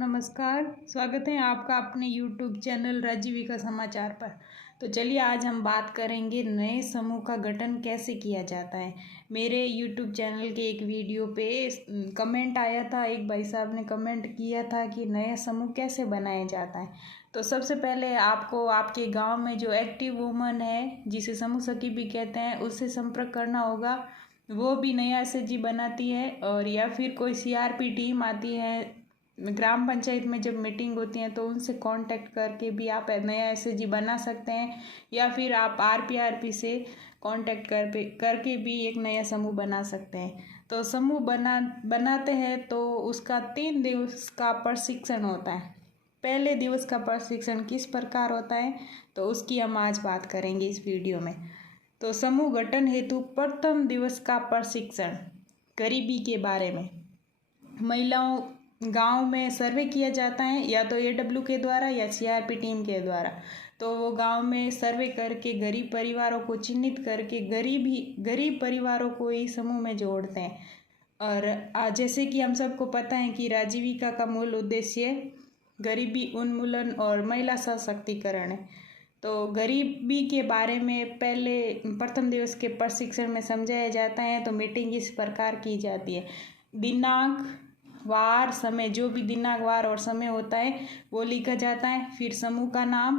नमस्कार, स्वागत है आपका अपने YouTube चैनल राजीविका समाचार पर। तो चलिए आज हम बात करेंगे नए समूह का गठन कैसे किया जाता है। मेरे YouTube चैनल के एक वीडियो पे कमेंट आया था, एक भाई साहब ने कमेंट किया था कि नए समूह कैसे बनाया जाता है। तो सबसे पहले आपको आपके गांव में जो एक्टिव वुमन है, जिसे समूह सखी भी कहते हैं, उससे संपर्क करना होगा। वो भी नया एसएचजी बनाती है और या फिर कोई सीआरपी टीम आती है ग्राम पंचायत में, जब मीटिंग होती है तो उनसे कांटेक्ट करके भी आप नया एसएचजी बना सकते हैं, या फिर आप आरपीआरपी से कांटेक्ट करके भी एक नया समूह बना सकते हैं। तो समूह बनाते हैं तो उसका 3 दिवस का प्रशिक्षण होता है। पहले दिवस का प्रशिक्षण किस प्रकार होता है तो उसकी हम आज बात करेंगे इस वीडियो में। तो समूह गठन हेतु प्रथम दिवस का प्रशिक्षण गरीबी के बारे में। महिलाओं गांव में सर्वे किया जाता है, या तो एडब्ल्यू के द्वारा या सीआरपी टीम के द्वारा। तो वो गांव में सर्वे करके गरीब परिवारों को चिन्हित करके गरीब परिवारों को ही समूह में जोड़ते हैं। और जैसे कि हम सबको पता है कि राजीविका का मूल उद्देश्य गरीबी उन्मूलन और महिला सशक्तिकरण है। तो गरीबी के बारे में पहले प्रथम दिवस के प्रशिक्षण में समझाया जाता है। तो मीटिंग इस प्रकार की जाती है, दिनांक वार समय, जो भी दिनांक वार और समय होता है वो लिखा जाता है। फिर समूह का नाम,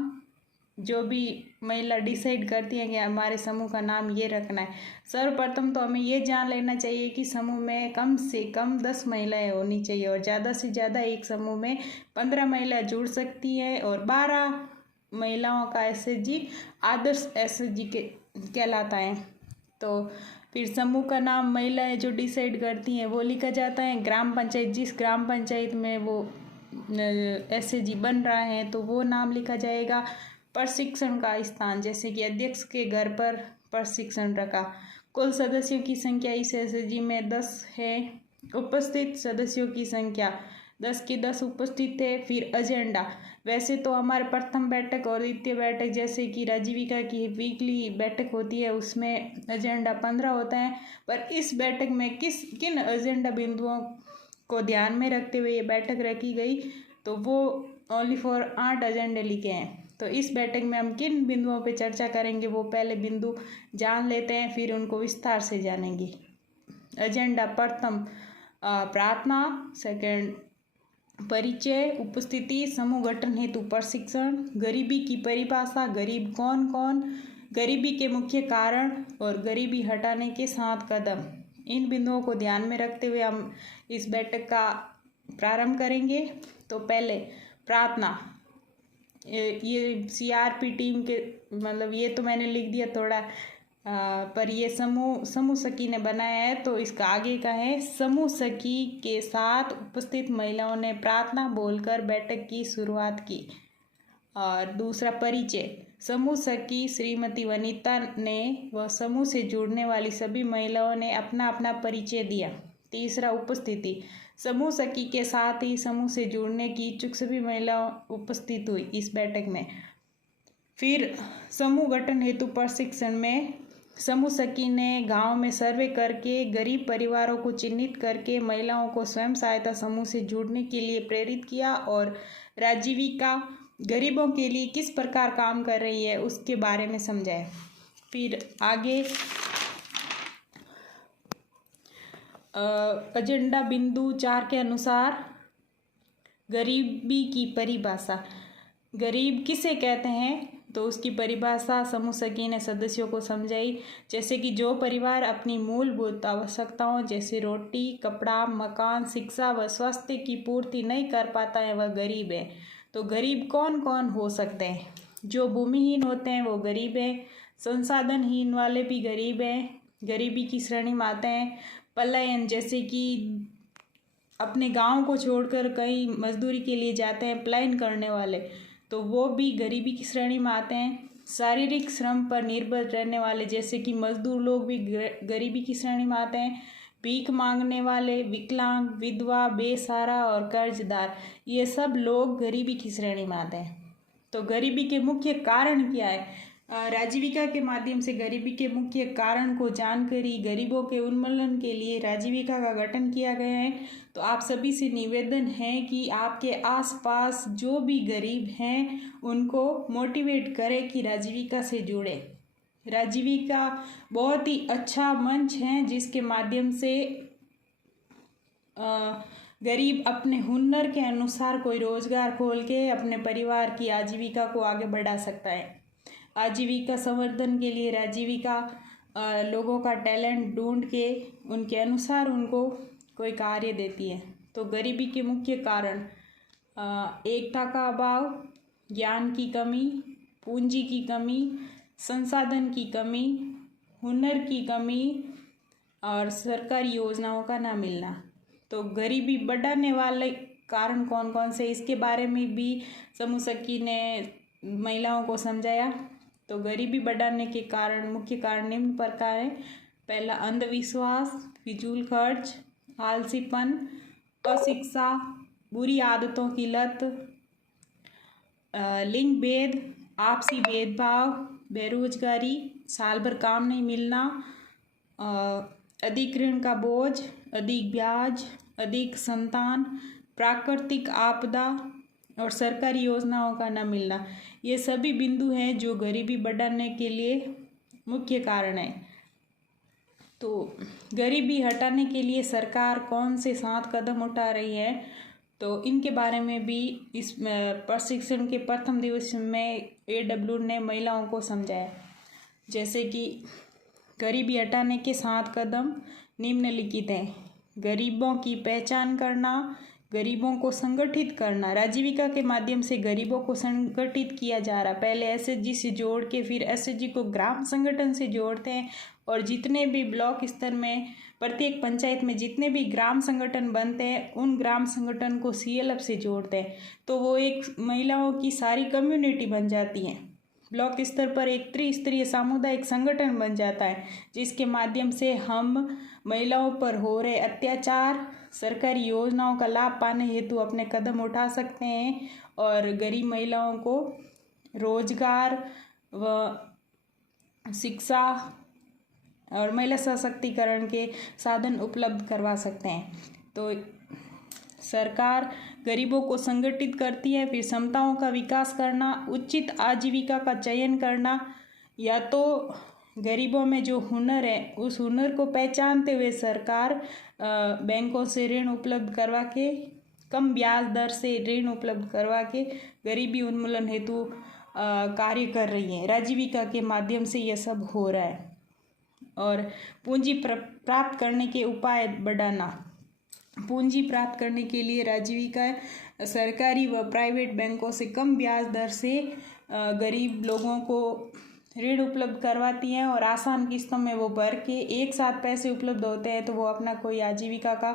जो भी महिला डिसाइड करती है कि हमारे समूह का नाम ये रखना है। सर्वप्रथम तो हमें ये जान लेना चाहिए कि समूह में कम से कम 10 महिलाएं होनी चाहिए और ज़्यादा से ज़्यादा एक समूह में 15 महिलाएं जुड़ सकती हैं और 12 महिलाओं का एसएचजी आदर्श एसएचजी के कहलाता है। तो फिर समूह का नाम महिलाएं जो डिसाइड करती हैं वो लिखा जाता है। ग्राम पंचायत, जिस ग्राम पंचायत में वो एसएचजी बन रहा है तो वो नाम लिखा जाएगा। प्रशिक्षण का स्थान, जैसे कि अध्यक्ष के घर पर प्रशिक्षण रखा। कुल सदस्यों की संख्या इस एसएचजी में 10 है। उपस्थित सदस्यों की संख्या 10 के 10 उपस्थित थे। फिर एजेंडा, वैसे तो हमारे प्रथम बैठक और द्वितीय बैठक, जैसे कि राजीविका की वीकली बैठक होती है, उसमें एजेंडा 15 होता है। पर इस बैठक में किन एजेंडा बिंदुओं को ध्यान में रखते हुए ये बैठक रखी गई, तो वो ओनली फॉर 8 एजेंडे लिखे हैं। तो इस बैठक में हम किन बिंदुओं पे चर्चा करेंगे वो पहले बिंदु जान लेते हैं, फिर उनको विस्तार से जानेंगे। एजेंडा प्रथम प्रार्थना, सेकंड परिचय, उपस्थिति, समूह गठन हेतु प्रशिक्षण, गरीबी की परिभाषा, गरीब कौन कौन, गरीबी के मुख्य कारण और गरीबी हटाने के 7 कदम। इन बिंदुओं को ध्यान में रखते हुए हम इस बैठक का प्रारंभ करेंगे। तो पहले प्रार्थना, ये सीआरपी टीम के, मतलब ये तो मैंने लिख दिया थोड़ा, पर ये समूह सखी ने बनाया है, तो इसका आगे का है। समूह सखी के साथ उपस्थित महिलाओं ने प्रार्थना बोलकर बैठक की शुरुआत की। और दूसरा परिचय, समूह सखी श्रीमती वनिता ने व समूह से जुड़ने वाली सभी महिलाओं ने अपना अपना परिचय दिया। तीसरा उपस्थिति, समूह सखी के साथ ही समूह से जुड़ने की इच्छुक सभी महिलाओं उपस्थित हुई इस बैठक में। फिर समूह गठन हेतु प्रशिक्षण में समूह सखी ने गांव में सर्वे करके गरीब परिवारों को चिन्हित करके महिलाओं को स्वयं सहायता समूह से जुड़ने के लिए प्रेरित किया और राजीविका गरीबों के लिए किस प्रकार काम कर रही है उसके बारे में समझाया। फिर आगे एजेंडा बिंदु 4 के अनुसार गरीबी की परिभाषा, गरीब किसे कहते हैं तो उसकी परिभाषा समूह सखी ने सदस्यों को समझाई। जैसे कि जो परिवार अपनी मूलभूत आवश्यकताओं जैसे रोटी, कपड़ा, मकान, शिक्षा व स्वास्थ्य की पूर्ति नहीं कर पाता है वह गरीब है। तो गरीब कौन कौन हो सकते हैं? जो भूमिहीन होते हैं वो गरीब हैं, संसाधनहीन वाले भी गरीब हैं, गरीबी की श्रेणी में आते हैं। पलायन, जैसे कि अपने गांव को छोड़कर कहीं मजदूरी के लिए जाते हैं, पलायन करने वाले, तो वो भी गरीबी की श्रेणी में आते हैं। शारीरिक श्रम पर निर्भर रहने वाले, जैसे कि मजदूर लोग भी गरीबी की श्रेणी में आते हैं। भीख मांगने वाले, विकलांग, विधवा, बेसहारा और कर्जदार, ये सब लोग गरीबी की श्रेणी में आते हैं। तो गरीबी के मुख्य कारण क्या है? राजीविका के माध्यम से गरीबी के मुख्य कारण को जानकर गरीबों के उन्मूलन के लिए राजीविका का गठन किया गया है। तो आप सभी से निवेदन है कि आपके आसपास जो भी गरीब हैं उनको मोटिवेट करें कि राजीविका से जुड़े। राजीविका बहुत ही अच्छा मंच है जिसके माध्यम से गरीब अपने हुनर के अनुसार कोई रोजगार खोल के अपने परिवार की आजीविका को आगे बढ़ा सकता है। आजीविका संवर्धन के लिए राजीविका लोगों का टैलेंट ढूंढ के उनके अनुसार उनको कोई कार्य देती है। तो गरीबी के मुख्य कारण एकता का अभाव, ज्ञान की कमी, पूंजी की कमी, संसाधन की कमी, हुनर की कमी और सरकारी योजनाओं का ना मिलना। तो गरीबी बढ़ाने वाले कारण कौन कौन से, इसके बारे में भी समूह सखी ने महिलाओं को समझाया। तो गरीबी बढ़ाने के कारण मुख्य कारण निम्न प्रकार हैं। पहला, अंधविश्वास, फिजूल खर्च, आलसीपन, अशिक्षा, बुरी आदतों की लत, लिंग भेद, आपसी भेदभाव, बेरोजगारी, साल भर काम नहीं मिलना, अधिक ऋण का बोझ, अधिक ब्याज, अधिक संतान, प्राकृतिक आपदा और सरकारी योजनाओं का न मिलना। ये सभी बिंदु हैं जो गरीबी बढ़ाने के लिए मुख्य कारण है। तो गरीबी हटाने के लिए सरकार कौन से 7 कदम उठा रही है, तो इनके बारे में भी इस प्रशिक्षण के प्रथम दिवस में AW ने महिलाओं को समझाया। जैसे कि गरीबी हटाने के 7 कदम निम्नलिखित हैं। गरीबों की पहचान करना, गरीबों को संगठित करना। राजीविका के माध्यम से गरीबों को संगठित किया जा रहा। पहले SHG से जोड़ के फिर SHG को ग्राम संगठन से जोड़ते हैं और जितने भी ब्लॉक स्तर में प्रत्येक पंचायत में जितने भी ग्राम संगठन बनते हैं उन ग्राम संगठन को CLF से जोड़ते हैं। तो वो एक महिलाओं की सारी कम्युनिटी बन जाती है। ब्लॉक स्तर पर एक त्रिस्तरीय सामुदायिक संगठन बन जाता है जिसके माध्यम से हम महिलाओं पर हो रहे अत्याचार, सरकारी योजनाओं का लाभ पाने हेतु अपने कदम उठा सकते हैं और गरीब महिलाओं को रोजगार व शिक्षा और महिला सशक्तिकरण के साधन उपलब्ध करवा सकते हैं। तो सरकार गरीबों को संगठित करती है, फिर क्षमताओं का विकास करना, उचित आजीविका का चयन करना, या तो गरीबों में जो हुनर है उस हुनर को पहचानते हुए सरकार बैंकों से ऋण उपलब्ध करवा के, कम ब्याज दर से ऋण उपलब्ध करवा के गरीबी उन्मूलन हेतु कार्य कर रही है। राजीविका के माध्यम से यह सब हो रहा है। और पूंजी प्राप्त करने के उपाय बढ़ाना। पूंजी प्राप्त करने के लिए राजीविका सरकारी व प्राइवेट बैंकों से कम ब्याज दर से गरीब लोगों को ऋण उपलब्ध करवाती हैं और आसान किस्तों में वो भर के एक साथ पैसे उपलब्ध होते हैं तो वो अपना कोई आजीविका का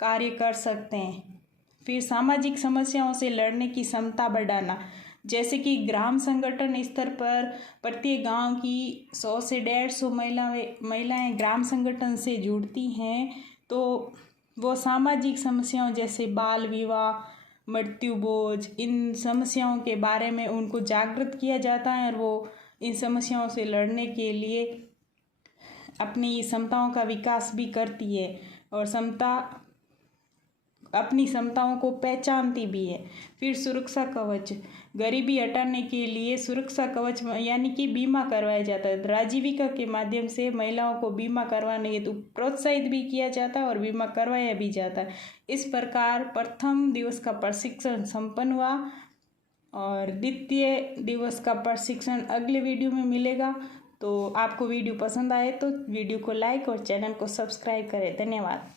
कार्य कर सकते हैं। फिर सामाजिक समस्याओं से लड़ने की क्षमता बढ़ाना। जैसे कि ग्राम संगठन स्तर पर प्रत्येक गांव की 100 से 150 महिलाएं ग्राम संगठन से जुड़ती हैं तो वो सामाजिक समस्याओं जैसे बाल विवाह, मृत्यु बोझ, इन समस्याओं के बारे में उनको जागृत किया जाता है और वो इन समस्याओं से लड़ने के लिए अपनी क्षमताओं का विकास भी करती है और अपनी क्षमताओं को पहचानती भी है। फिर सुरक्षा कवच। गरीबी हटाने के लिए सुरक्षा कवच यानी कि बीमा करवाया जाता है। राजीविका के माध्यम से महिलाओं को बीमा करवाने हेतु प्रोत्साहित भी किया जाता है और बीमा करवाया भी जाता है। इस प्रकार प्रथम दिवस का प्रशिक्षण संपन्न हुआ और द्वितीय दिवस का प्रशिक्षण अगले वीडियो में मिलेगा। तो आपको वीडियो पसंद आए तो वीडियो को लाइक और चैनल को सब्सक्राइब करें। धन्यवाद।